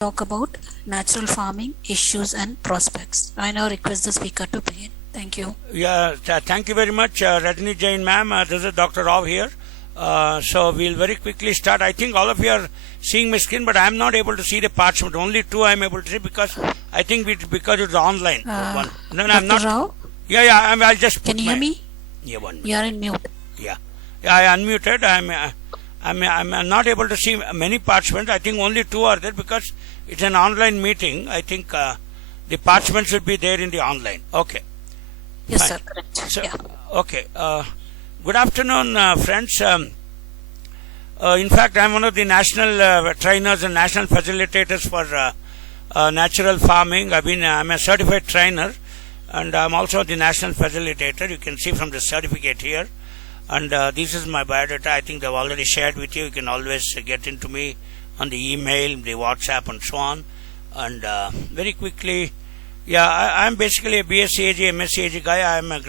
talk about natural farming issues and prospects. I now request the speaker to begin. Thank you. Yeah, thank you very much, Rajni Jain ma'am. This is Dr. Rao here. So we'll very quickly start. I think all of you are seeing my screen, but I'm not able to see the parchment. Only two I'm able to see because I think because it's online. No, I'm not. Rao? Yeah, I'll just. Can you hear me? Yeah, one minute. You are in mute. Yeah, I unmuted. I'm not able to see many parchments. I think only two are there because it's an online meeting. I think the parchment should be there in the online. Okay. Yes, Fine. sir. Correct. So, Yeah. okay. Good afternoon, friends. In fact, I'm one of the national trainers and national facilitators for natural farming. I'm a certified trainer, and I'm also the national facilitator. You can see from the certificate here. And this is my biodata. I think they've already shared with you. You can always get into me on the email, the WhatsApp, and so on. And very quickly, I'm basically a BSc AG, MSc AG guy. I'm a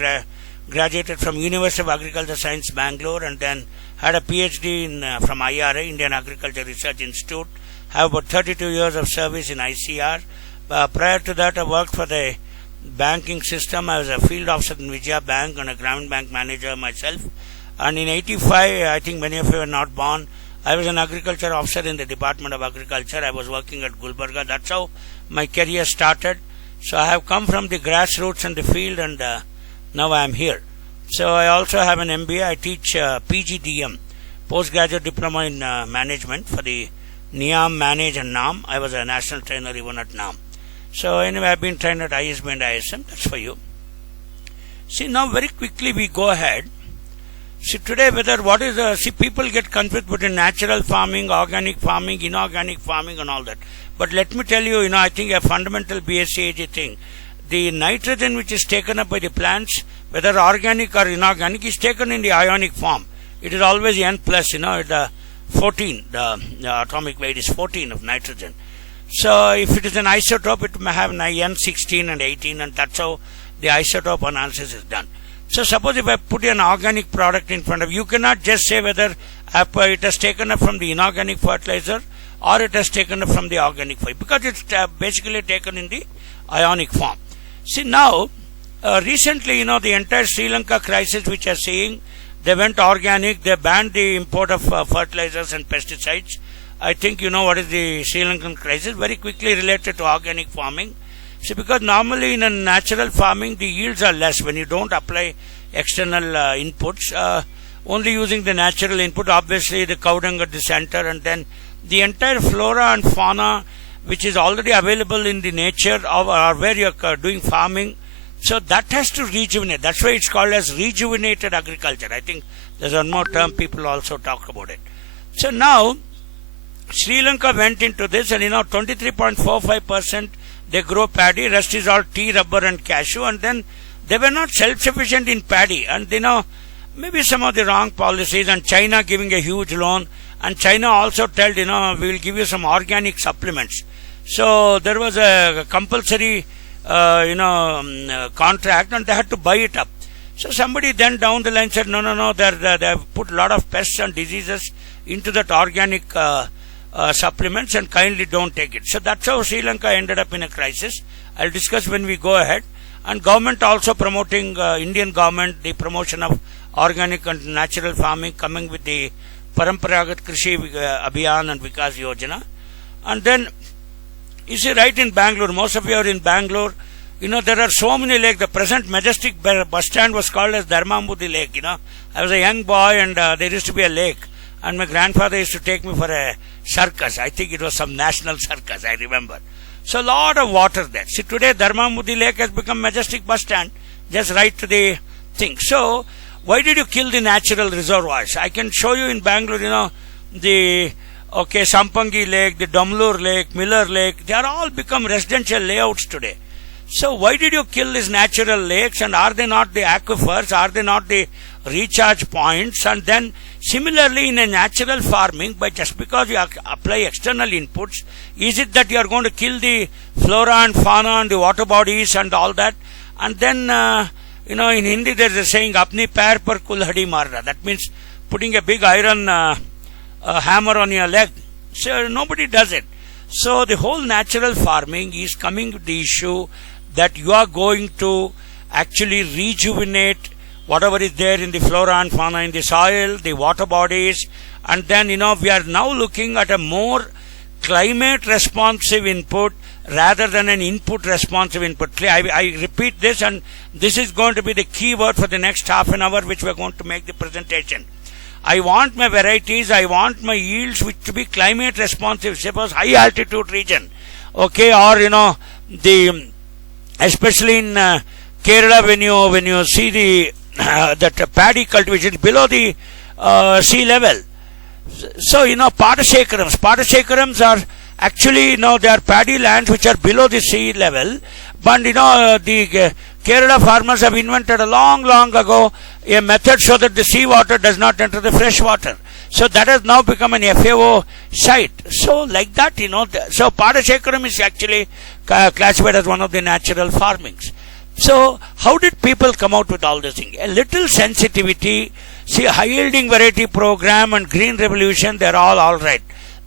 graduated from University of Agriculture Science, Bangalore, and then had a PhD from IIHR, Indian Agriculture Research Institute. Have about 32 years of service in ICR. Prior to that, I worked for the banking system. I was a field officer in Vijaya Bank and a Gramin Bank manager myself. And in 85, I think many of you were not born, I was an agriculture officer in the Department of Agriculture. I was working at Gulbarga. That's how my career started. So I have come from the grassroots and the field, and now I am here. So I also have an MBA. I teach PGDM, Postgraduate Diploma in Management for the NIAM, Manage and NAM. I was a national trainer even at NAM. So anyway, I've been trained at ISB and ISM. That's for you. See, now very quickly we go ahead. See, today people get confused between natural farming, organic farming, inorganic farming and all that. But let me tell you, I think a fundamental BSc AG thing. The nitrogen which is taken up by the plants, whether organic or inorganic, is taken in the ionic form. It is always N plus, the 14, the atomic weight is 14 of nitrogen. So if it is an isotope, it may have N16 and 18, and that's how the isotope analysis is done. So suppose if I put an organic product in front of you, you cannot just say whether it has taken up from the inorganic fertilizer or it has taken up from the organic form, because it's basically taken in the ionic form. See, now recently, the entire Sri Lanka crisis which are seeing, they went organic, they banned the import of fertilizers and pesticides. I think you know what is the Sri Lankan crisis, very quickly related to organic farming. See, because normally in a natural farming, the yields are less when you don't apply external inputs, only using the natural input, obviously the cow dung at the center, and then the entire flora and fauna which is already available in the nature or where you are doing farming. So that has to rejuvenate. That's why it's called as rejuvenated agriculture. I think there's one more term people also talk about it. So now Sri Lanka went into this, and 23.45% they grow paddy, rest is all tea, rubber and cashew, and then they were not self-sufficient in paddy, and maybe some of the wrong policies, and China giving a huge loan, and China also told, we will give you some organic supplements. So there was a compulsory, contract, and they had to buy it up. So somebody then down the line said, no, they have put a lot of pests and diseases into that organic supplements, and kindly don't take it. So that's how Sri Lanka ended up in a crisis. I'll discuss when we go ahead. And government also promoting, Indian government, the promotion of organic and natural farming, coming with the Paramparagat Krishi Abhiyan and Vikas Yojana. And then, you see, right in Bangalore, most of you are in Bangalore, there are so many lakes. The present majestic bus stand was called as Dharmambudhi Lake, I was a young boy, and there used to be a lake. And my grandfather used to take me for a circus. I think it was some national circus, I remember. So a lot of water there. See, today Dharmambudhi Lake has become majestic bus stand, just right to the thing. So why did you kill the natural reservoirs? I can show you in Bangalore, the Sampangi Lake, the Damlur Lake, Miller Lake, they are all become residential layouts today. So why did you kill these natural lakes, and are they not the aquifers, are they not the recharge points? And then similarly in a natural farming, just because you apply external inputs, is it that you are going to kill the flora and fauna and the water bodies and all that? And then in Hindi there is a saying, apni pair par kulhadi marna. That means putting a big iron hammer on your leg. So nobody does it. So the whole natural farming is coming with the issue that you are going to actually rejuvenate whatever is there in the flora and fauna in the soil, the water bodies, and then we are now looking at a more climate responsive input rather than an input responsive input. I repeat this, and this is going to be the key word for the next half an hour which we are going to make the presentation. I want my varieties, I want my yields which to be climate responsive. Suppose high altitude region, okay, or especially in Kerala, when you see the that paddy cultivation below the sea level. So Padashekarams are actually they are paddy lands which are below the sea level, but the Kerala farmers have invented a long ago a method so that the sea water does not enter the fresh water. So that has now become an FAO site. So like that, so Padashekaram is actually classified as one of the natural farmings. So how did people come out with all this thing? A little sensitivity. See, high yielding variety program and green revolution, they're all right.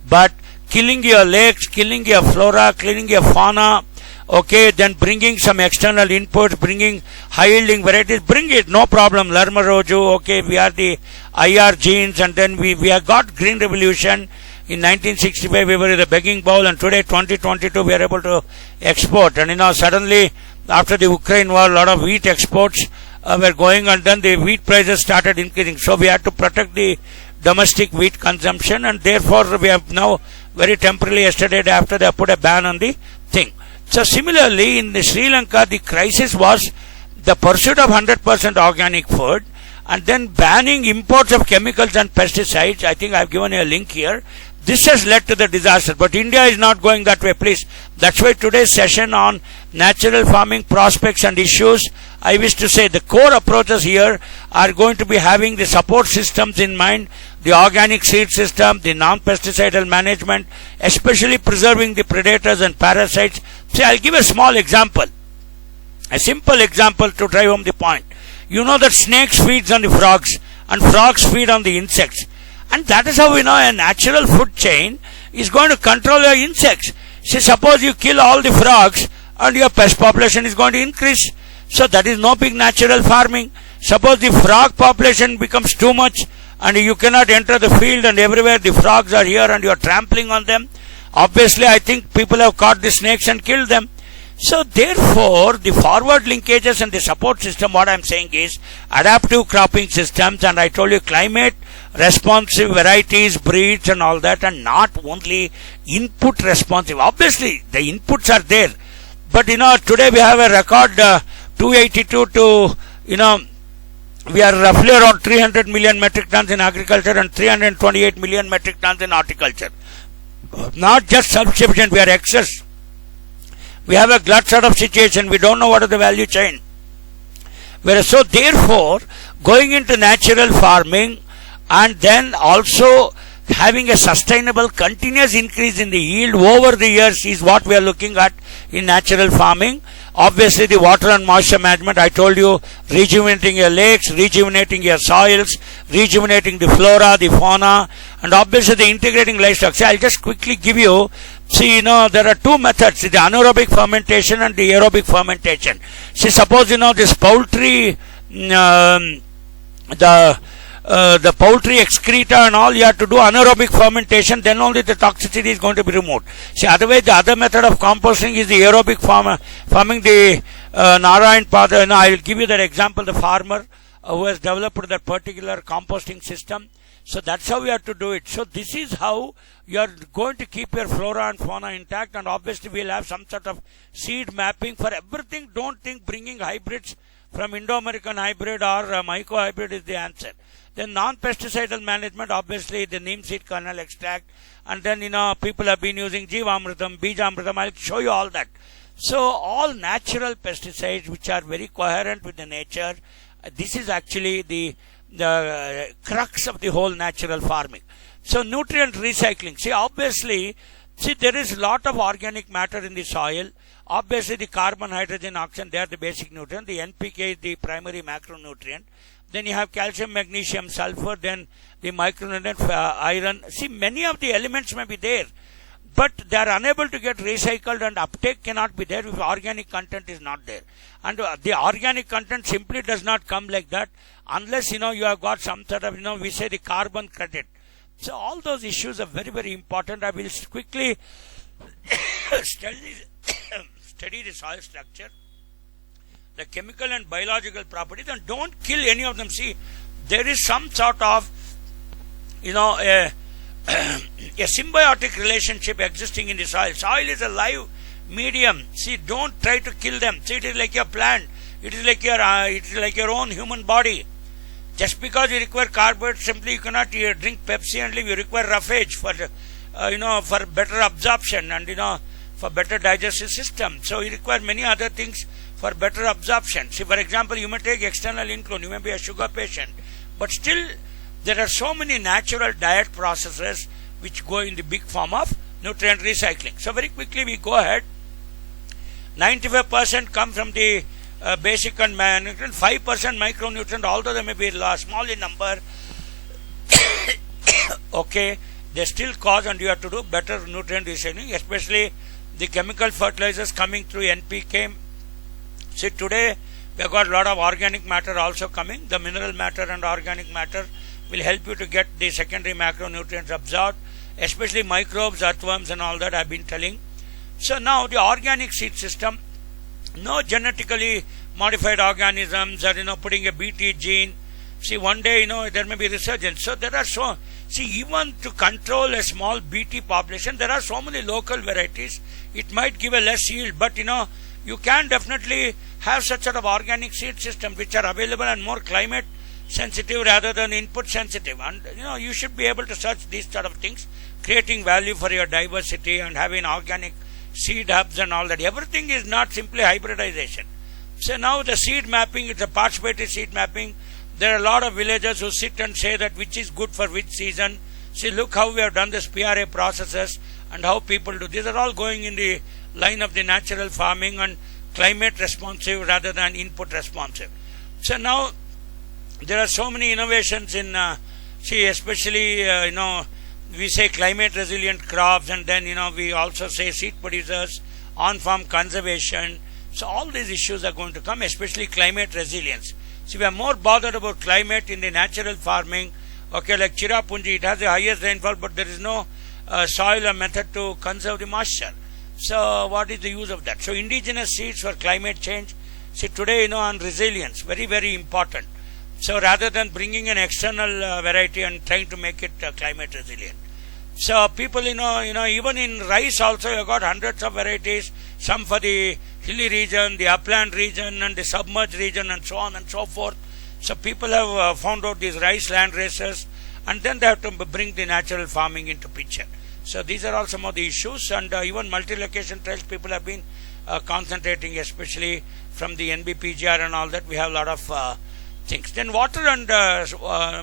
But killing your lakes, killing your flora, killing your fauna, okay, then bringing some external inputs, bringing high yielding varieties, bring it, no problem. Lerma Roju, okay, we are the IR genes, and then we have got green revolution. In 1965 we were in the begging bowl, and today 2022 we are able to export. And suddenly after the Ukraine war, a lot of wheat exports were going, and then the wheat prices started increasing. So we had to protect the domestic wheat consumption, and therefore we have now very temporarily yesterday after they put a ban on the thing. So similarly in Sri Lanka, the crisis was the pursuit of 100% organic food, and then banning imports of chemicals and pesticides. I think I have given you a link here. This has led to the disaster, but India is not going that way, please. That's why today's session on natural farming prospects and issues, I wish to say the core approaches here are going to be having the support systems in mind, the organic seed system, the non-pesticidal management, especially preserving the predators and parasites. See, I'll give a small example, a simple example to drive home the point. You know that snakes feeds on the frogs, and frogs feed on the insects. And that is how a natural food chain is going to control your insects. See, suppose you kill all the frogs and your pest population is going to increase. So that is no big natural farming. Suppose the frog population becomes too much and you cannot enter the field, and everywhere the frogs are here and you are trampling on them. Obviously, I think people have caught the snakes and killed them. So therefore, the forward linkages and the support system, what I am saying is adaptive cropping systems, and I told you climate responsive varieties, breeds and all that, and not only input responsive. Obviously, the inputs are there, but today we have a record 282 to, we are roughly around 300 million metric tons in agriculture and 328 million metric tons in horticulture. Not just self-sufficient, we are excess. We have a glut sort of situation. We don't know what is the value chain. Whereas, so therefore, going into natural farming and then also having a sustainable continuous increase in the yield over the years is what we are looking at in natural farming. Obviously, the water and moisture management, I told you, rejuvenating your lakes, rejuvenating your soils, rejuvenating the flora, the fauna, and obviously the integrating livestock. See, I'll just quickly give you, see, there are two methods, the anaerobic fermentation and the aerobic fermentation. See, suppose, this poultry, the poultry excreta and all, you have to do anaerobic fermentation, then only the toxicity is going to be removed. See, otherwise the other method of composting is the aerobic farming, the Narayan Pada. I will give you that example, the farmer who has developed that particular composting system. So that's how we have to do it. So this is how you are going to keep your flora and fauna intact, and obviously we will have some sort of seed mapping for everything. Don't think bringing hybrids from Indo-American hybrid or Myco hybrid is the answer. Then non-pesticidal management, obviously the neem seed kernel extract, and then people have been using Jeevamritam, Bijamritam. I'll show you all that. So all natural pesticides which are very coherent with the nature. This is actually the crux of the whole natural farming. So nutrient recycling. See, obviously, there is a lot of organic matter in the soil. Obviously, the carbon, hydrogen, oxygen, they are the basic nutrient. The NPK is the primary macronutrient. Then you have calcium, magnesium, sulfur, then the micronutrient, iron. See, many of the elements may be there. but they are unable to get recycled, and uptake cannot be there if organic content is not there. And the organic content simply does not come like that unless you have got some sort of we say the carbon credit. So all those issues are very, very important. I will quickly study the soil structure, the chemical and biological properties, and don't kill any of them. See, there is some sort of a symbiotic relationship existing in the soil. Soil is a live medium. See, don't try to kill them. See, it is like your plant. It is like your own human body. Just because you require carbohydrates, simply you cannot drink Pepsi and live. You require roughage for for better absorption and for better digestive system. So you require many other things for better absorption. See, for example, you may take external include. You may be a sugar patient, but still there are so many natural diet processes which go in the big form of nutrient recycling. So very quickly we go ahead. 95% come from the basic and nutrient, 5% micronutrient, although they may be small in number. Okay, they still cause, and you have to do better nutrient recycling, especially the chemical fertilizers coming through NPK. See, today we have got a lot of organic matter also coming. The mineral matter and organic matter will help you to get the secondary macronutrients absorbed, especially microbes, earthworms and all that I've been telling. So now the organic seed system, no genetically modified organisms are putting a BT gene. See, one day there may be resurgence. So there are even to control a small BT population, there are so many local varieties. It might give a less yield, but you can definitely have such sort of organic seed systems which are available and more climate sensitive rather than input sensitive. And you should be able to search these sort of things, creating value for your diversity and having organic seed hubs and all that. Everything is not simply hybridization. So now the seed mapping, it's a participative seed mapping. There are a lot of villagers who sit and say that which is good for which season. See, look how we have done this PRA processes and how people do. These are all going in the line of the natural farming and climate responsive rather than input responsive. So now there are so many innovations in, especially, we say climate resilient crops, and then, we also say seed producers, on-farm conservation. So all these issues are going to come, especially climate resilience. See, we are more bothered about climate in the natural farming. Okay, like Chirapunji, it has the highest rainfall, but there is no soil or method to conserve the moisture. So what is the use of that? So indigenous seeds for climate change. See, today, on resilience, very, very important. So rather than bringing an external variety and trying to make it climate resilient. So people, even in rice also you have got hundreds of varieties, some for the hilly region, the upland region and the submerged region and so on and so forth. So people have found out these rice land races, and then they have to bring the natural farming into picture. So these are all some of the issues, and even multi-location trials people have been concentrating, especially from the NBPGR and all that. We have a lot of things. Then water and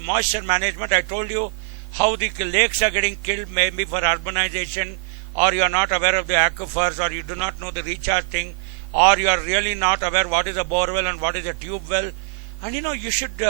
moisture management, I told you how the lakes are getting killed, maybe for urbanization, or you are not aware of the aquifers, or you do not know the recharge thing, or you are really not aware what is a borewell and what is a tube well. And you should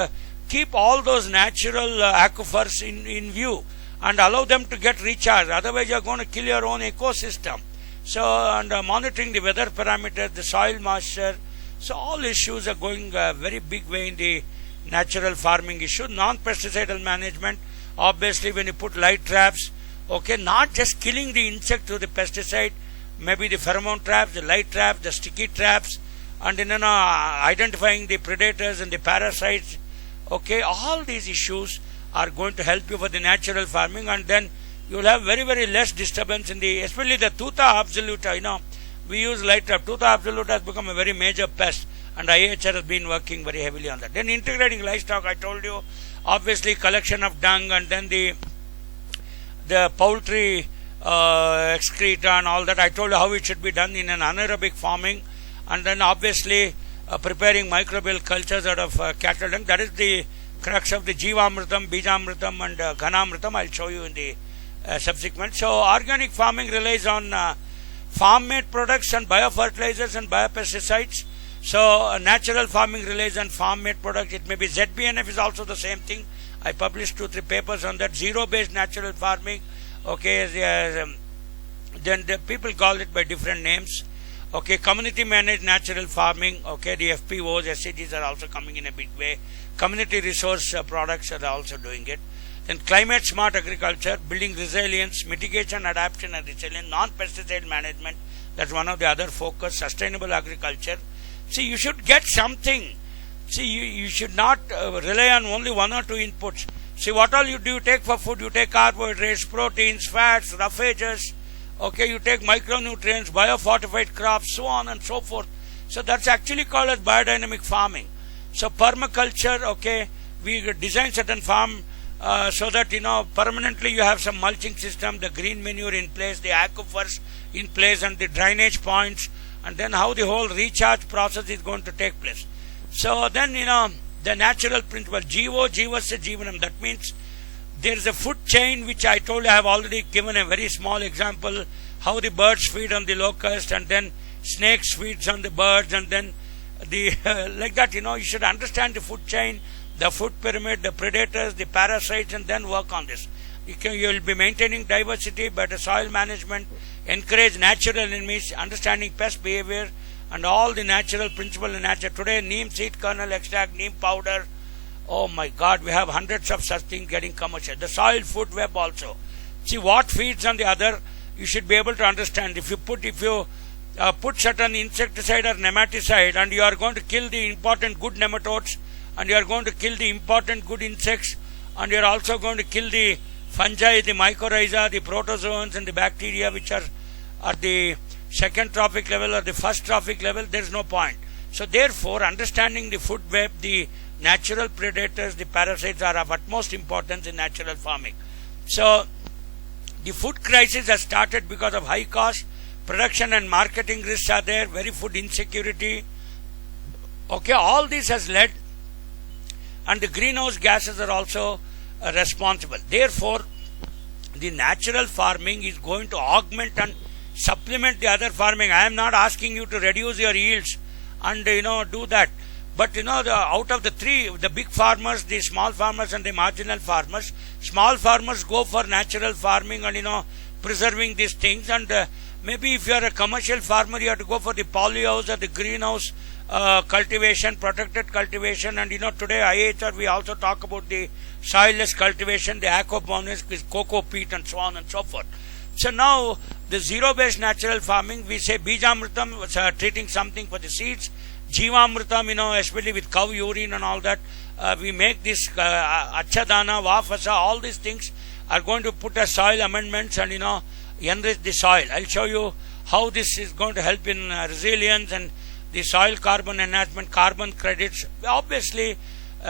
keep all those natural aquifers in view and allow them to get recharged. Otherwise you are going to kill your own ecosystem. So, and monitoring the weather parameters, the soil moisture. So all issues are going a very big way in the natural farming issue. Non-pesticidal management, obviously when you put light traps, okay, not just killing the insect through the pesticide, maybe the pheromone traps, the light traps, the sticky traps, and identifying the predators and the parasites. Okay, all these issues are going to help you for the natural farming, and then you will have very, very less disturbance in the, especially the tuta absoluta. We use light trap. Tuta absoluta has become a very major pest, and IIHR has been working very heavily on that. Then integrating livestock, I told you, obviously collection of dung, and then the poultry excreta and all that. I told you how it should be done in an anaerobic farming, and then obviously preparing microbial cultures out of cattle dung. That is the crux of the Jivamritam, Bijamritam and Ghanamritam. I'll show you in the subsequent. So organic farming relies on farm-made products and biofertilizers and biopesticides. So natural farming relies on farm-made products. It may be ZBNF is also the same thing. I published 2-3 papers on that. Zero-based natural farming. Okay, then the people call it by different names. Okay, community managed natural farming. Okay, the FPOs, SCGs are also coming in a big way. Community resource products are also doing it. Then climate smart agriculture, building resilience, mitigation, adaptation and resilience, non-pesticide management. That's one of the other focus. Sustainable agriculture. See, you should get something. See, you should not rely on only one or two inputs. See, what all you do, you take for food, you take carbohydrates, proteins, fats, roughages. Okay, you take micronutrients, biofortified crops, so on and so forth. So that's actually called as biodynamic farming. So permaculture, okay, we design certain farm so that, permanently you have some mulching system, the green manure in place, the aquifers in place and the drainage points, and then how the whole recharge process is going to take place. So then, the natural principle, Jivo, Jivasya Jivanam, that means there is a food chain which I told you. I have already given a very small example how the birds feed on the locust and then snakes feeds on the birds and then the like that, you should understand the food chain, the food pyramid, the predators, the parasites, and then work on this. You will be maintaining diversity, better soil management, encourage natural enemies, understanding pest behavior and all the natural principle in nature. Today, neem seed kernel extract, neem powder. Oh my God, we have hundreds of such things getting commercial. The soil food web also. See what feeds on the other, you should be able to understand. If you put certain insecticide or nematicide and you are going to kill the important good nematodes and you are going to kill the important good insects and you are also going to kill the fungi, the mycorrhiza, the protozoans and the bacteria which are at the second trophic level or the first trophic level, there is no point. So therefore, understanding the food web, the natural predators, the parasites are of utmost importance in natural farming. So the food crisis has started because of high cost, production and marketing risks are there, very food insecurity. Okay, all this has led, and the greenhouse gases are also responsible. Therefore, the natural farming is going to augment and supplement the other farming. I am not asking you to reduce your yields and do that. But out of the three, the big farmers, the small farmers and the marginal farmers, small farmers go for natural farming and preserving these things, and maybe if you are a commercial farmer, you have to go for the polyhouse or the greenhouse cultivation, protected cultivation, and today IIHR we also talk about the soilless cultivation, the aquaponics, cocoa peat and so on and so forth. So now the zero-based natural farming, we say Bijamritam, treating something for the seeds, Jivamritam, especially with cow urine and all that, we make this Achadana, Vafasa, all these things are going to put as soil amendments and enrich the soil. I'll show you how this is going to help in resilience and the soil carbon enhancement, carbon credits. Obviously,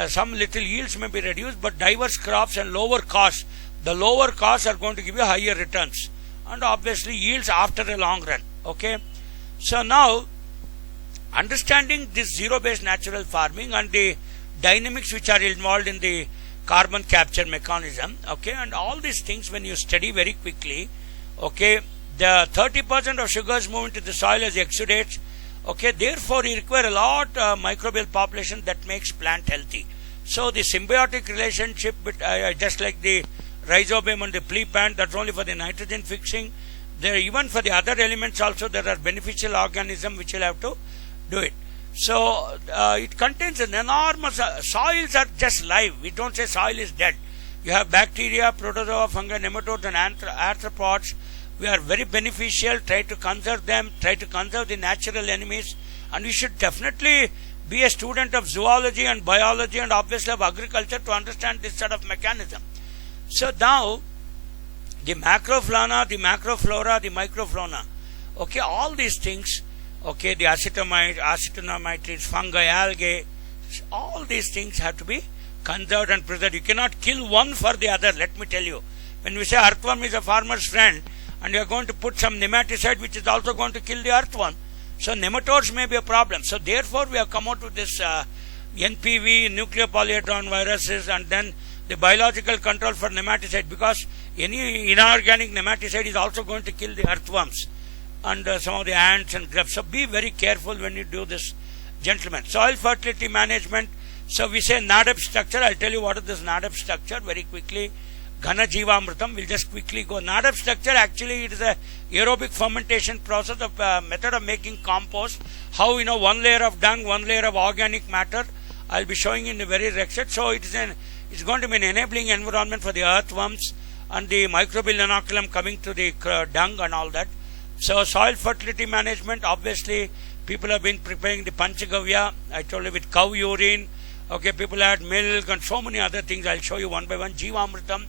some little yields may be reduced, but diverse crops and lower costs. The lower costs are going to give you higher returns and obviously yields after a long run. Okay, so now understanding this zero-based natural farming and the dynamics which are involved in the carbon capture mechanism, okay, and all these things when you study very quickly, okay, the 30% of sugars move into the soil as exudates, okay, therefore you require a lot of microbial population that makes plant healthy. So the symbiotic relationship, just like the rhizobium and the pea plant, that's only for the nitrogen fixing. There, even for the other elements also, there are beneficial organisms which will have to do it. So it contains an enormous soils are just live. We don't say soil is dead. You have bacteria, protozoa, fungi, nematodes and arthropods. We are very beneficial. Try to conserve them. Try to conserve the natural enemies. And we should definitely be a student of zoology and biology and obviously of agriculture to understand this sort of mechanism. So now the macrofauna, the macroflora, the microfauna, okay, all these things, okay, the acetonomites, fungi, algae, all these things have to be conserved and preserved. You cannot kill one for the other. Let me tell you, when we say earthworm is a farmer's friend and you are going to put some nematicide which is also going to kill the earthworm, so nematodes may be a problem. So therefore we have come out with this NPV, nuclear polyhedron viruses, and then the biological control for nematicide, because any inorganic nematicide is also going to kill the earthworms and some of the ants and grubs. So be very careful when you do this, gentlemen. Soil fertility management. So we say NADEP structure. I'll tell you what is this NADEP structure very quickly. Ghana Jivamritam. We'll just quickly go. NADAP structure, actually it is a aerobic fermentation process of method of making compost. How, one layer of dung, one layer of organic matter. I'll be showing in the very next set. So it's going to be an enabling environment for the earthworms and the microbial inoculum coming to the dung and all that. So soil fertility management, obviously people have been preparing the Panchagavya, I told you, with cow urine. Okay, people add milk and so many other things. I'll show you one by one. Jivamritam,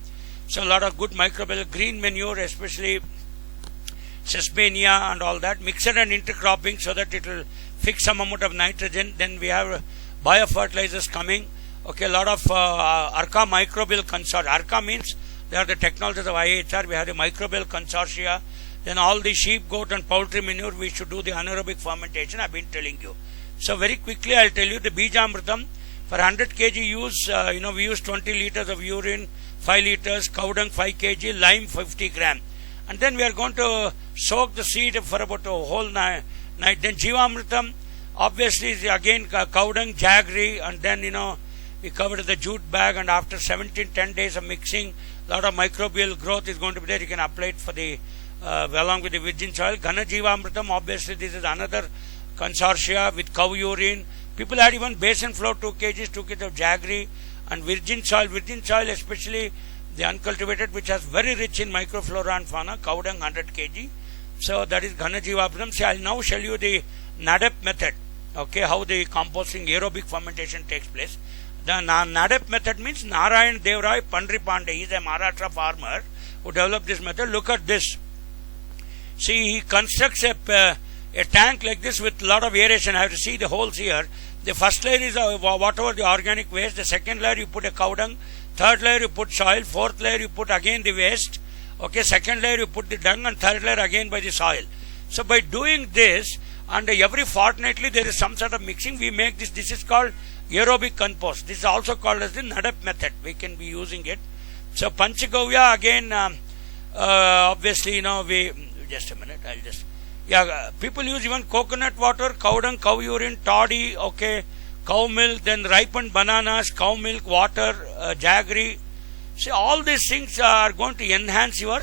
so a lot of good microbial green manure, especially sesbania and all that. Mixed and intercropping so that it will fix some amount of nitrogen. Then we have biofertilizers coming. Okay, a lot of ARCA microbial consortia. ARCA means they are the technologies of IIHR. We have the microbial consortia. Then all the sheep, goat and poultry manure, we should do the anaerobic fermentation. I've been telling you. So very quickly I'll tell you the Bijamritam. For 100 kg use, we use 20 liters of urine, 5 liters, cow dung 5 kg, lime 50 gram. And then we are going to soak the seed for about a whole night. Then Jivamritam, obviously is again cow dung, jaggery, and then we covered the jute bag, and after 10 days of mixing, a lot of microbial growth is going to be there. You can apply it for the along with the virgin soil. Ghana Jivamritam, obviously this is another consortia with cow urine. People had even basin flour 2 kg, 2 kg of jaggery, and virgin soil especially the uncultivated, which has very rich in microflora and fauna, cow dung 100 kg. So that is Ghana Jivamritam. See, I'll now show you the NADAP method, okay, how the composting aerobic fermentation takes place. The NADAP method means Narayan Devrai Pandri Pandey. He is a Maharashtra farmer who developed this method. Look at this. See, he constructs a tank like this with a lot of aeration. I have to see the holes here. The first layer is whatever the organic waste. The second layer you put a cow dung. Third layer you put soil. Fourth layer you put again the waste. Okay, second layer you put the dung, and third layer again by the soil. So by doing this, and every fortnightly there is some sort of mixing, we make this. This is called aerobic compost. This is also called as the NADAP method. We can be using it. So Panchagavya again, obviously we just a minute. People use even coconut water, cow dung, cow urine, toddy, okay, cow milk, then ripened bananas, cow milk, water, jaggery. See, all these things are going to enhance your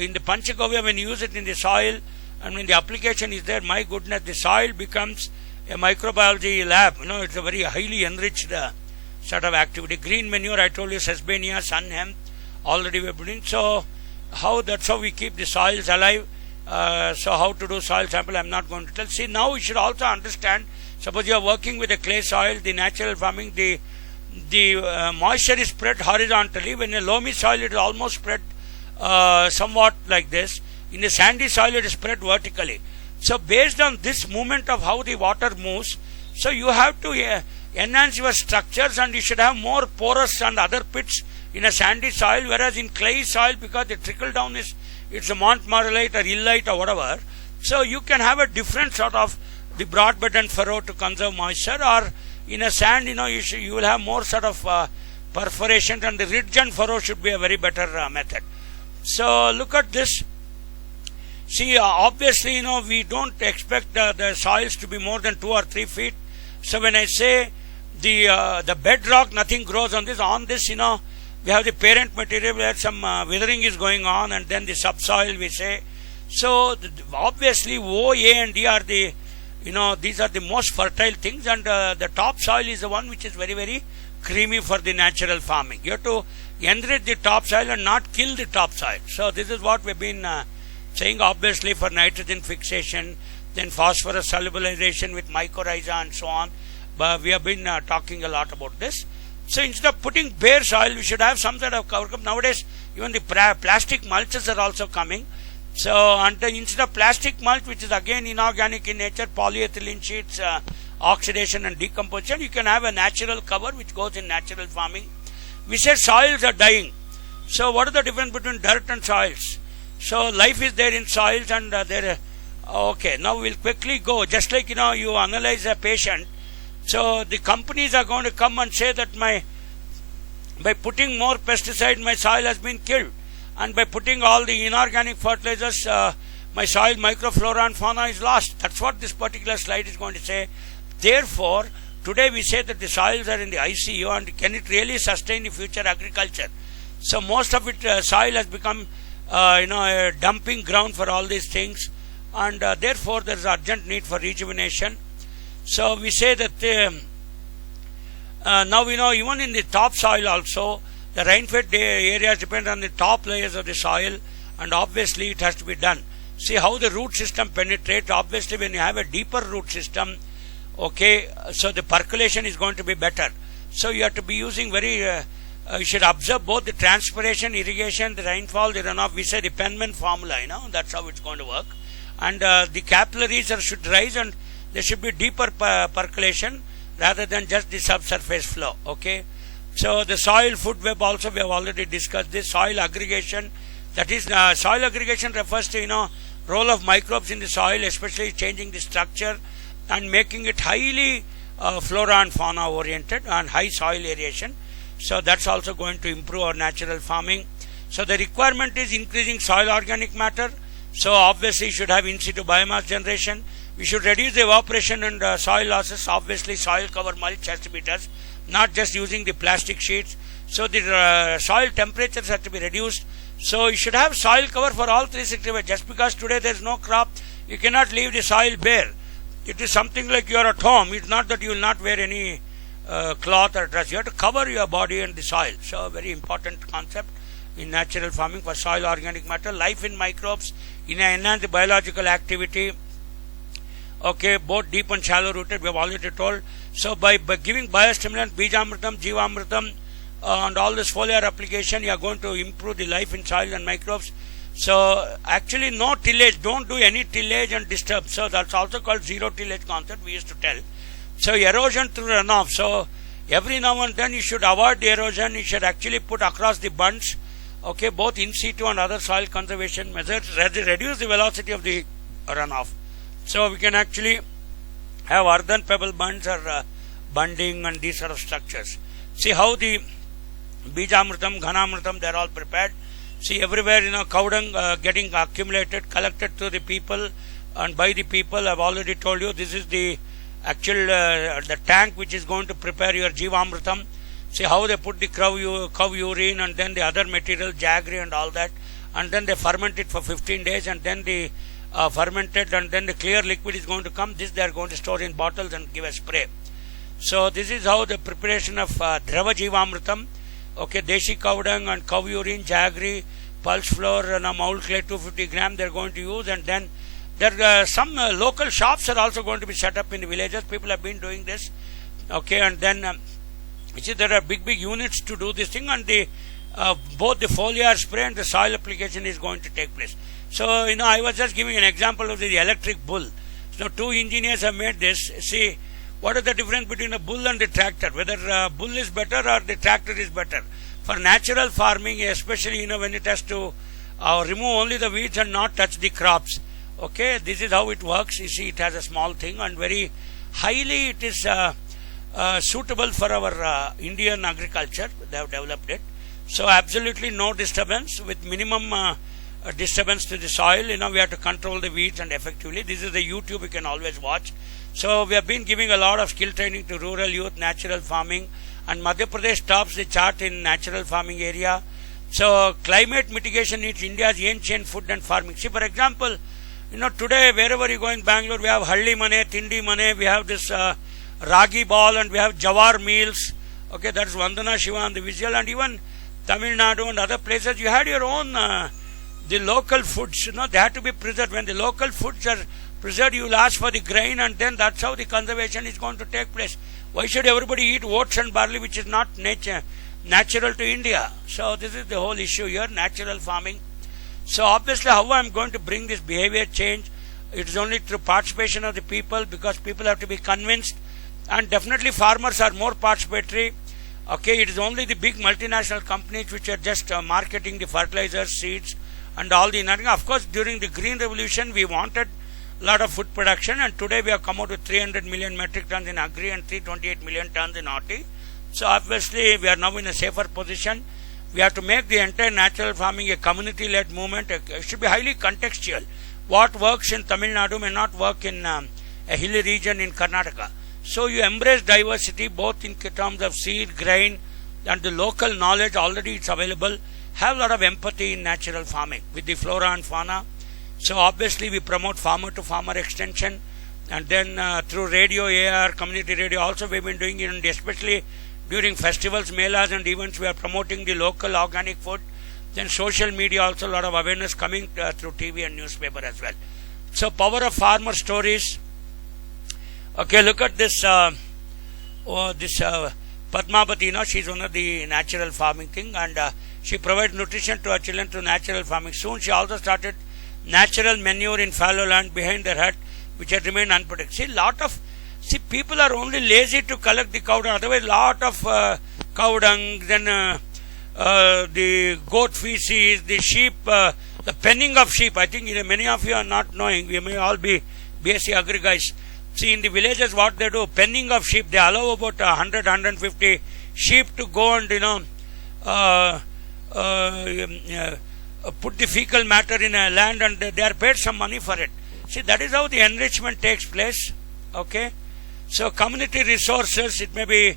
in the Panchagavya. When you use it in the soil and when the application is there, my goodness, the soil becomes a microbiology lab. It's a very highly enriched sort of activity. Green manure, I told you, sesbania, sun hemp, already we're putting. So that's how we keep the soils alive. So how to do soil sample, I'm not going to tell. See, now you should also understand, suppose you are working with a clay soil, the natural farming, the moisture is spread horizontally. When a loamy soil, it is almost spread somewhat like this. In a sandy soil, it is spread vertically. So based on this movement of how the water moves, so you have to enhance your structures, and you should have more porous and other pits in a sandy soil, whereas in clay soil, because the trickle down it's a Montmorillite or illite or whatever, so you can have a different sort of the broad bed and furrow to conserve moisture, or in a sand, you will have more sort of perforation, and the ridge and furrow should be a very better method. So look at this. See, obviously, we don't expect the soils to be more than 2 or 3 feet. So when I say the bedrock, nothing grows on this. On this, we have the parent material where some withering is going on, and then the subsoil, we say. So obviously O, A and D are the, these are the most fertile things, and the topsoil is the one which is very, very creamy for the natural farming. You have to enrich the topsoil and not kill the topsoil. So this is what we've been saying, obviously for nitrogen fixation, then phosphorus solubilization with mycorrhiza and so on. But we have been talking a lot about this. So instead of putting bare soil, we should have some sort of cover crop. Nowadays, even the plastic mulches are also coming. So instead of plastic mulch, which is again inorganic in nature, polyethylene sheets, oxidation and decomposition, you can have a natural cover which goes in natural farming. We say soils are dying. So what is the difference between dirt and soils? So life is there in soils, and okay, now we'll quickly go. Just like, you analyze a patient. So the companies are going to come and say that by putting more pesticide, my soil has been killed, and by putting all the inorganic fertilizers, my soil microflora and fauna is lost. That's what this particular slide is going to say. Therefore, today we say that the soils are in the ICU, and can it really sustain the future agriculture? So most of it, soil has become a dumping ground for all these things, and therefore there is urgent need for rejuvenation. So we say that now even in the top soil also, the rain-fed areas depend on the top layers of the soil, and obviously it has to be done. See how the root system penetrates. Obviously when you have a deeper root system, okay, so the percolation is going to be better. So you have to be using you should observe both the transpiration, irrigation, the rainfall, the runoff. We say the Penman formula, that's how it's going to work. And the capillaries should rise, and there should be deeper percolation rather than just the subsurface flow, okay. So the soil food web also, we have already discussed this. Soil aggregation, that is soil aggregation refers to role of microbes in the soil, especially changing the structure and making it highly flora and fauna oriented and high soil aeration. So that's also going to improve our natural farming. So the requirement is increasing soil organic matter. So obviously you should have in situ biomass generation. We should reduce the evaporation and soil losses. Obviously soil cover mulch has to be done, not just using the plastic sheets. So the soil temperatures have to be reduced. So you should have soil cover for all 365. Just because today there is no crop, you cannot leave the soil bare. It is something like you are at home. It's not that you will not wear any cloth or dress. You have to cover your body and the soil. So a very important concept in natural farming for soil organic matter. Life in microbes, enhance the biological activity. Okay, both deep and shallow rooted, we have already told. So by giving biostimulant, Bijamritam, Jivamritam, and all this foliar application, you are going to improve the life in soil and microbes. So actually no tillage, don't do any tillage and disturb. So that's also called zero tillage concept, we used to tell. So erosion through runoff. So every now and then you should avoid the erosion. You should actually put across the bunds, okay, both in situ and other soil conservation measures, reduce the velocity of the runoff. So we can actually have earthen pebble bunds or bunding and these sort of structures. See how the Bijamritam, Ghanamritam, they are all prepared. See everywhere, cow dung getting accumulated, collected to the people and by the people. I've already told you this is the actual the tank which is going to prepare your Jivamritam. See how they put the cow urine and then the other material, jaggery and all that, and then they ferment it for 15 days, and then the fermented and then the clear liquid is going to come. This they are going to store in bottles and give a spray. So this is how the preparation of Drava Jivamritam, okay, Deshi cow dung and cow urine, jaggery, pulse flour and a mould clay 250 gram they are going to use. And then there are some local shops are also going to be set up in the villages. People have been doing this, okay, and then you see there are big units to do this thing, and the both the foliar spray and the soil application is going to take place. So I was just giving an example of the electric bull. So two engineers have made this. See what is the difference between a bull and the tractor, whether bull is better or the tractor is better. For natural farming, especially when it has to remove only the weeds and not touch the crops, okay, this is how it works. You see, it has a small thing, and very highly it is suitable for our Indian agriculture. They have developed it. So absolutely no disturbance, with minimum disturbance to the soil. We have to control the weeds and effectively. This is the YouTube you can always watch. So we have been giving a lot of skill training to rural youth, natural farming, and Madhya Pradesh tops the chart in natural farming area. So climate mitigation needs India's ancient food and farming. See, for example, today wherever you go in Bangalore, we have Halli Mane, Tindi Mane, we have this Ragi ball, and we have Jawar meals. Okay, that's Vandana Shiva and the visual, and even Tamil Nadu and other places, you had your own the local foods. They have to be preserved. When the local foods are preserved, you will ask for the grain, and then that's how the conservation is going to take place. Why should everybody eat oats and barley, which is not natural to India? So this is the whole issue here, natural farming. So obviously how I am going to bring this behavior change, it is only through participation of the people, because people have to be convinced, and definitely farmers are more participatory. Okay, it is only the big multinational companies which are just marketing the fertilizers, seeds and all the nothing. Of course, during the green revolution we wanted a lot of food production, and today we have come out with 300 million metric tons in agri and 328 million tons in horti. So obviously we are now in a safer position. We have to make the entire natural farming a community-led movement. It should be highly contextual. What works in Tamil Nadu may not work in a hilly region in Karnataka. So you embrace diversity both in terms of seed, grain, and the local knowledge already it's available. have a lot of empathy in natural farming with the flora and fauna. So obviously we promote farmer to farmer extension, and then through radio, AR, community radio also we've been doing it, and especially during festivals, melas and events we are promoting the local organic food. Then social media also, a lot of awareness coming through TV and newspaper as well. So power of farmer stories. Okay, look at this Padmavati, she's one of the natural farming thing, and she provides nutrition to her children through natural farming. Soon she also started natural manure in fallow land behind their hut, which had remained unprotected. See, people are only lazy to collect the cow dung. Otherwise, lot of cow dung, then the goat feces, the sheep, the penning of sheep. I think many of you are not knowing. We may all be BSc Agri guys. See, in the villages, what they do, penning of sheep, they allow about 100, 150 sheep to go and, put the fecal matter in a land, and they are paid some money for it. See, that is how the enrichment takes place. Okay. So, community resources, it may be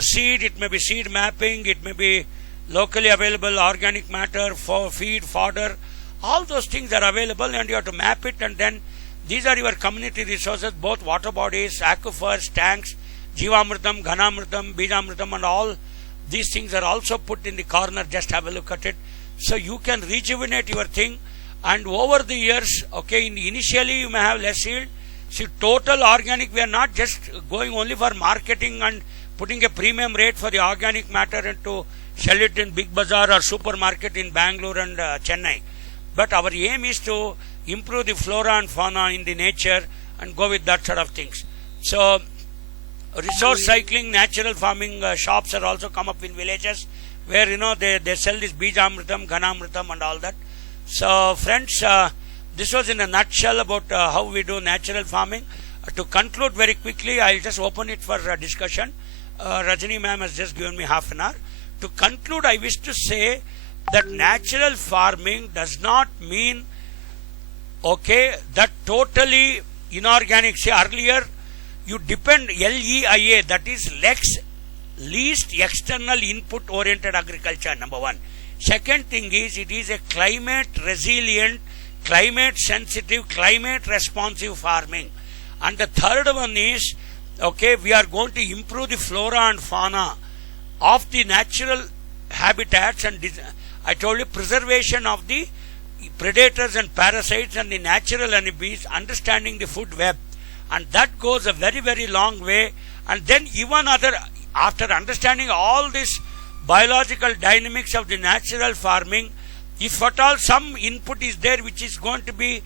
seed, it may be seed mapping, it may be locally available organic matter, for feed, fodder. All those things are available, and you have to map it, and then these are your community resources, both water bodies, aquifers, tanks, Jivamritam, Ghanamritam, Bijamritam, and all these things are also put in the corner. Just have a look at it. So you can rejuvenate your thing, and over the years, okay, initially you may have less yield. See, total organic, we are not just going only for marketing and putting a premium rate for the organic matter and to sell it in big bazaar or supermarket in Bangalore and Chennai. But our aim is to improve the flora and fauna in the nature and go with that sort of things. So, resource cycling, natural farming shops are also come up in villages where, they sell this Bijamritam, Ghanamritam and all that. So, friends, this was in a nutshell about how we do natural farming. To conclude very quickly, I'll just open it for discussion. Rajani ma'am has just given me half an hour. To conclude, I wish to say that natural farming does not mean that totally inorganic. See, earlier you depend LEIA, that is least external input oriented agriculture, number one. Second thing is, it is a climate resilient, climate sensitive, climate responsive farming. And the third one is, we are going to improve the flora and fauna of the natural habitats, and I told you preservation of the predators and parasites and the natural enemies, understanding the food web, and that goes a very, very long way. And then even after understanding all this biological dynamics of the natural farming, if at all some input is there which is going to be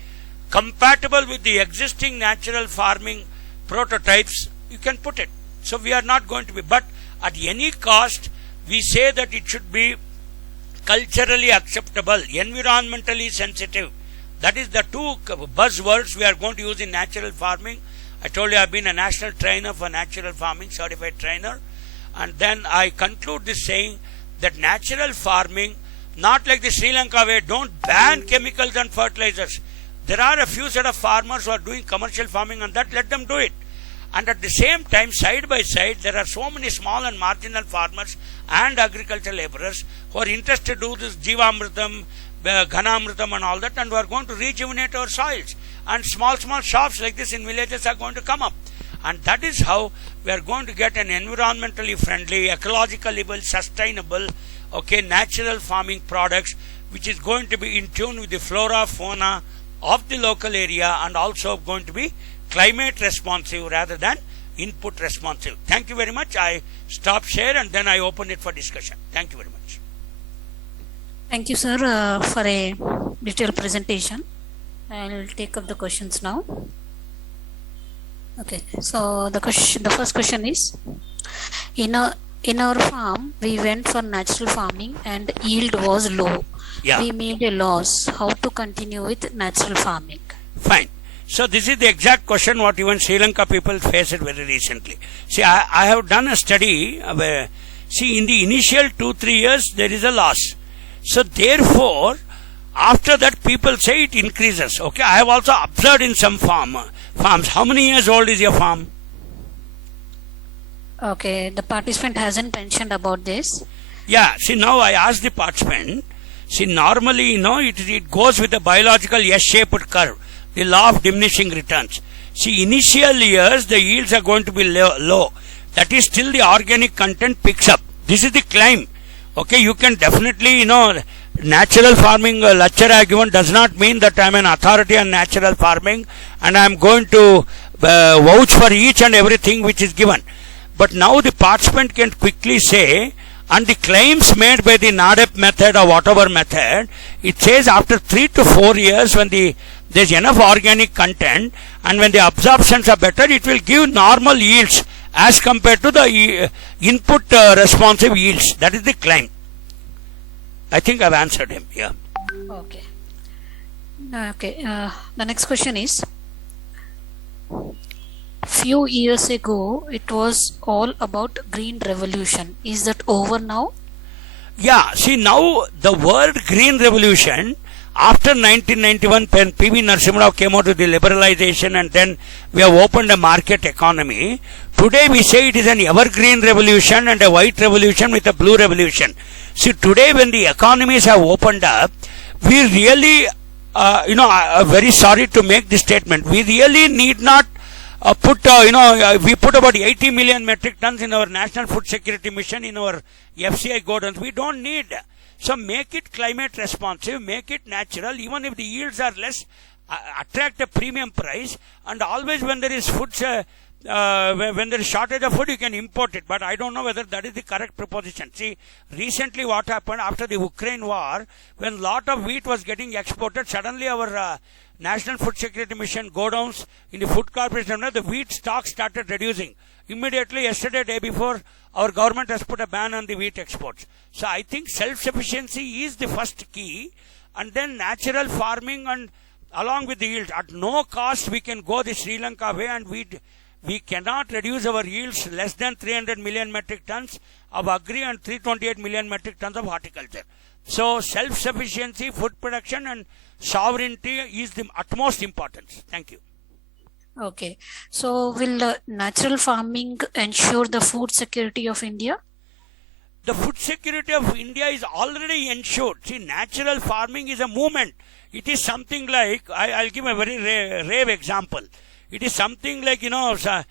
compatible with the existing natural farming prototypes, you can put it. So we are not going to be, but at any cost we say that it should be culturally acceptable, environmentally sensitive. That is the two buzzwords we are going to use in natural farming. I told you I have been a national trainer for natural farming, certified trainer. And then I conclude this saying that natural farming, not like the Sri Lanka way, don't ban chemicals and fertilizers. There are a few set of farmers who are doing commercial farming, and that, let them do it. And at the same time, side by side, there are so many small and marginal farmers and agricultural laborers who are interested to do this Jivamritam, Ghanamritam and all that, and who are going to rejuvenate our soils. And small shops like this in villages are going to come up. And that is how we are going to get an environmentally friendly, ecologically sustainable, natural farming products, which is going to be in tune with the flora, fauna of the local area, and also going to be climate responsive rather than input responsive. Thank you very much. I stop share and then I open it for discussion. Thank you very much. Thank you, sir, for a detailed presentation. I'll take up the questions now. Okay, so the first question is, in our farm we went for natural farming and yield was low. Yeah. We made a loss. How to continue with natural farming? Fine. So this is the exact question what even Sri Lanka people faced very recently. See, I have done a study where, see, in the initial 2-3 years there is a loss. So therefore, after that people say it increases. Okay, I have also observed in some farms. How many years old is your farm? Okay, the participant hasn't mentioned about this. Yeah, see, now I asked the participant, See, normally, it goes with the biological S-shaped curve, the law of diminishing returns. See, initial years, the yields are going to be low. That is, till the organic content picks up. This is the climb. Okay, you can definitely, natural farming lecture I given does not mean that I am an authority on natural farming and I am going to vouch for each and everything which is given. But now the participant can quickly say, and the claims made by the NADEP method or whatever method, it says after 3 to 4 years when there's enough organic content and when the absorptions are better, it will give normal yields as compared to the input responsive yields. That is the claim. I think I've answered him. Yeah. Okay. The next question is, few years ago it was all about green revolution. Is that over now? Yeah. See, now the word green revolution, after 1991 when P.V. Narasimha Rao came out with the liberalization and then we have opened a market economy, today we say it is an evergreen revolution and a white revolution with a blue revolution. See, today when the economies have opened up, we really, very sorry to make this statement, we really need not we put about 80 million metric tons in our National Food Security Mission in our FCI godowns. We don't need. So make it climate responsive, make it natural, even if the yields are less, attract a premium price, and always when there is food, when there is shortage of food, you can import it. But I don't know whether that is the correct proposition. See, recently what happened after the Ukraine war, when lot of wheat was getting exported, suddenly our National Food Security Mission godowns in the food corporation, the wheat stock started reducing. Immediately, yesterday, day before, our government has put a ban on the wheat exports. So I think self-sufficiency is the first key, and then natural farming and along with the yield. At no cost we can go the Sri Lanka way, and we cannot reduce our yields less than 300 million metric tons of agri and 328 million metric tons of horticulture. So self-sufficiency, food production and sovereignty is the utmost importance. Thank you. Okay. So will natural farming ensure the food security of India? The food security of India is already ensured. See, natural farming is a movement. It is something like, I'll give a very rare example. It is something like, the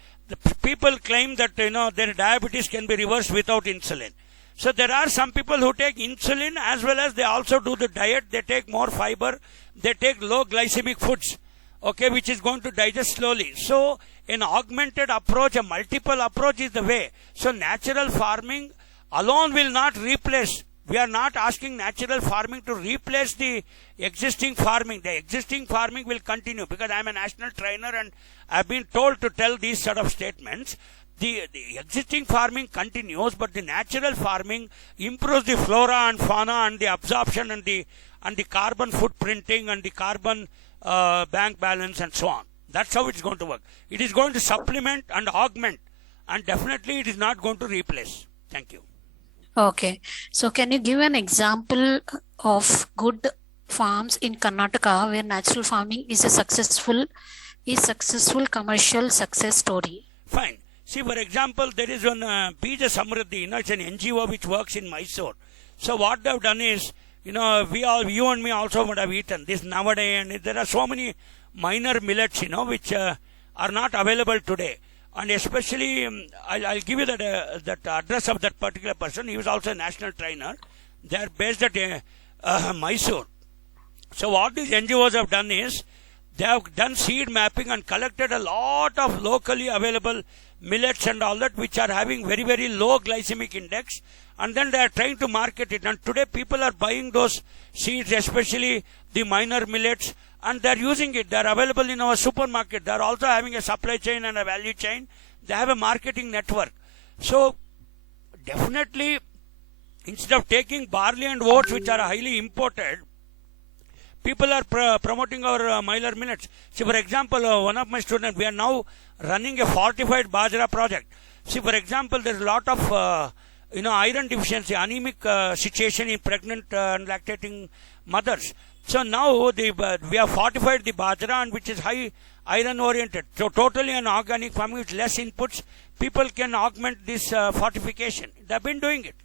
people claim that, their diabetes can be reversed without insulin. So there are some people who take insulin as well as they also do the diet. They take more fiber. They take low glycemic foods, okay, which is going to digest slowly. So an augmented approach, a multiple approach is the way. So natural farming alone will not replace. We are not asking natural farming to replace the existing farming. The existing farming will continue because I am a national trainer and I have been told to tell these sort of statements. The existing farming continues, but the natural farming improves the flora and fauna and the absorption and the carbon footprinting and the carbon bank balance and so on. That's how it's going to work. It is going to supplement and augment, and definitely it is not going to replace. Thank you. Okay. So can you give an example of good farms in Karnataka where natural farming is a successful commercial success story? Fine. See, for example, there is one Bija Samruddhi, it's an NGO which works in Mysore. So what they have done is, you and me also would have eaten this nowadays, and there are so many minor millets, which are not available today. And especially, I'll give you that address of that particular person. He was also a national trainer. They are based at Mysore. So what these NGOs have done is, they have done seed mapping and collected a lot of locally available millets and all that, which are having very, very low glycemic index, and then they are trying to market it. And today people are buying those seeds, especially the minor millets, and they are using it. They are available in our supermarket. They are also having a supply chain and a value chain. They have a marketing network. So definitely, instead of taking barley and oats, which are highly imported, people are promoting our minor millets. See, for example, one of my students, we are now running a fortified bajra project. See, for example, there is a lot of iron deficiency, anemic situation in pregnant and lactating mothers. So now we have fortified the bajra, and which is high iron oriented. So totally an organic farming with less inputs, people can augment this fortification. They have been doing it.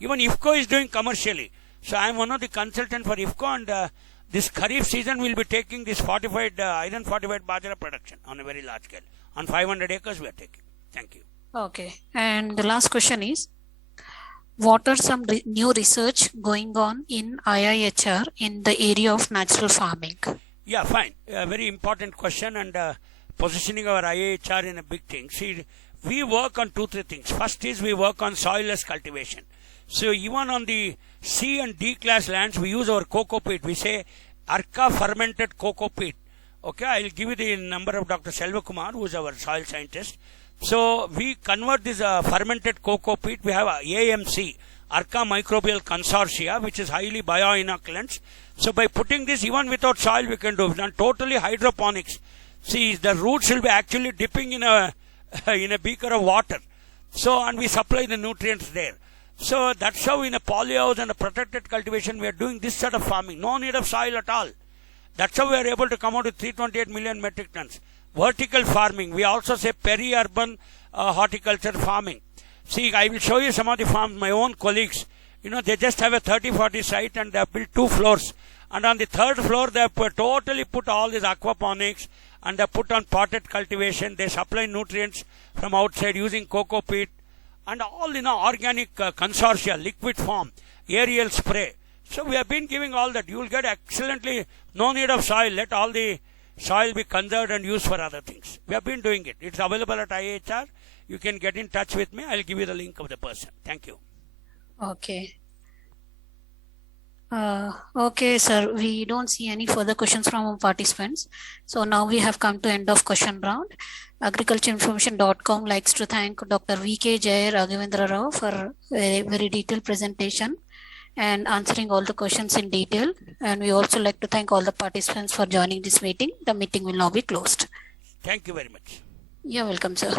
Even IFCO is doing commercially. So I am one of the consultants for IFCO, and this Kharif season will be taking this fortified iron fortified bajra production on a very large scale. On 500 acres we are taking. Thank you. Okay. And the last question is, what are some new research going on in IIHR in the area of natural farming? Yeah, fine. A very important question, and positioning our IIHR in a big thing. See, we work on 2-3 things. First is we work on soilless cultivation. So even on the C and D class lands, we use our cocoa peat. We say Arca fermented cocoa peat. Okay, I will give you the number of Dr. Selva Kumar, who is our soil scientist. So we convert this fermented cocoa peat. We have AMC, Arca Microbial Consortia, which is highly bioinoculant. So by putting this, even without soil, we can do it. And totally hydroponics. See, the roots will be actually dipping in a beaker of water. So, and we supply the nutrients there. So that's how in a polyhouse and a protected cultivation we are doing this sort of farming. No need of soil at all. That's how we are able to come out with 328 million metric tons. Vertical farming. We also say peri-urban horticulture farming. See, I will show you some of the farms. My own colleagues, they just have a 30-40 site and they have built 2 floors. And on the 3rd floor, they have totally put all these aquaponics and they put on potted cultivation. They supply nutrients from outside using cocoa peat and all, organic consortia, liquid form, aerial spray. So we have been giving all that. You will get excellently, no need of soil. Let all the soil be conserved and used for other things. We have been doing it. It's available at IIHR. You can get in touch with me. I'll give you the link of the person. Thank you. Okay. Okay, sir. We don't see any further questions from our participants. So now we have come to end of question round. Agricultureinformation.com likes to thank Dr. V.K. JAYARAGHAVENDRA Rao for a very detailed presentation and answering all the questions in detail. And we also like to thank all the participants for joining this meeting. The meeting will now be closed. Thank you very much. You're welcome, sir.